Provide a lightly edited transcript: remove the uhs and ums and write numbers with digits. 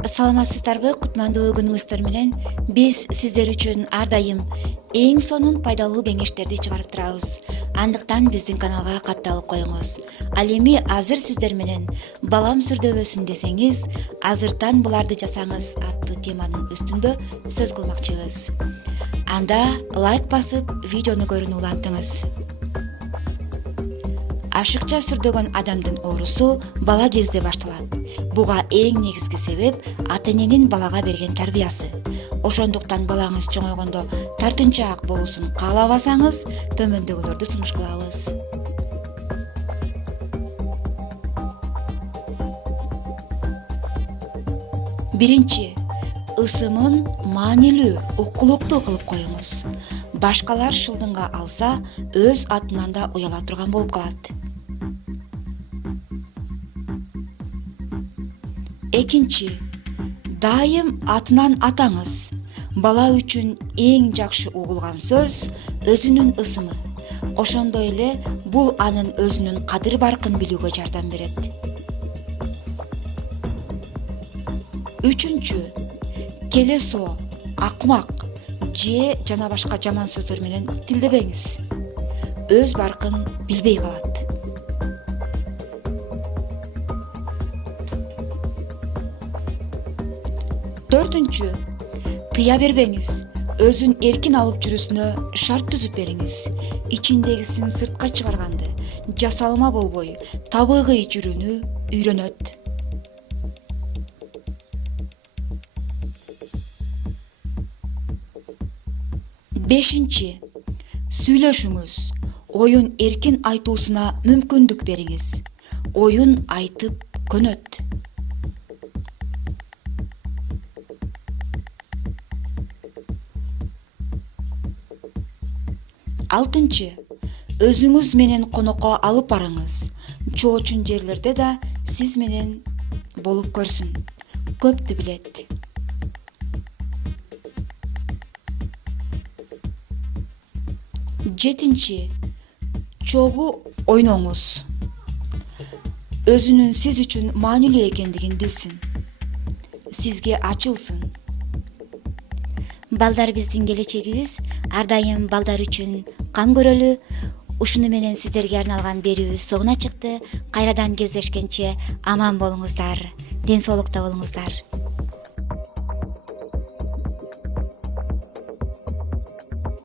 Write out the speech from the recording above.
Саламатсыздарбы, кутмандуу күнүңүздөр менен биз сиздер үчүн ар дайым эң сонун пайдалуу кеңештерди чыгарып турабыз. Андыктан биздин каналга катталып коюңуз. Ал эми азыр сиздер менен балам сүрдөбөсүн десеңиз, азыртан буларды жасаңыз аттуу теманын үстүндө сөз кылмакчыбыз. Анда лайк басып, видеону көрүүнү улантыңыз. Ашыкча сүрдөгөн адамдын оорусу бала кезде башталат. Буга эң негизги себеп ата-эненин балага берген тарбиясы. Ошондуктан балаңыз чоңойгондо тартынчаак болуусун каалабасаңыз, төмөндөгүлөрдү сунуш кылабыз. Биринчи, ысымын маанилүү, укулуктуу кылып коюңуз. Башкалар шылдыңга алса, өз атынан да уяла турган болуп калат. Экинчи, дайым атынан атаңыз. Бала үчүн эң жакшы угулган сөз өзүнүн ысымы. Ошондой эле бул анын өзүнүн кадыр баркын билүүгө жардам берет. Үчүнчү, келесоо, акмак же жана башка жаман сөздөр менен тилдебеңиз. Өз баркын билбей калат. Төртүнчү, тыя бербеңиз. Өзүн эркин алып жүрүүсүнө шарт түзүп бериңиз. Ичиндегисин сыртка чыгарганды, жасалма болбой, табигый жүрүүнү үйрөнөт. Бешинчи, сүйлөшүңүз. Оюн эркин айтуусуна мүмкүндүк бериңиз. Оюн айтып көнөт. Алтынчы, өзүңүз менен конокко алып барыңыз. Чоочун жерлерде да сиз менен болуп көрсүн. Көптү билет. Жетинчи, чогуу ойноңуз. Өзүнүн сиз үчүн маанилүү экендигин билсин. Сизге ачылсын. Балдар биздин келечегибиз. Ар дайым балдар үчүн кам көрөлү. Ушуну менен сиздерге арналган берүүбүз соңуна чыкты. Кайрадан кездешкенче аман болуңуздар, ден соолукта болуңуздар.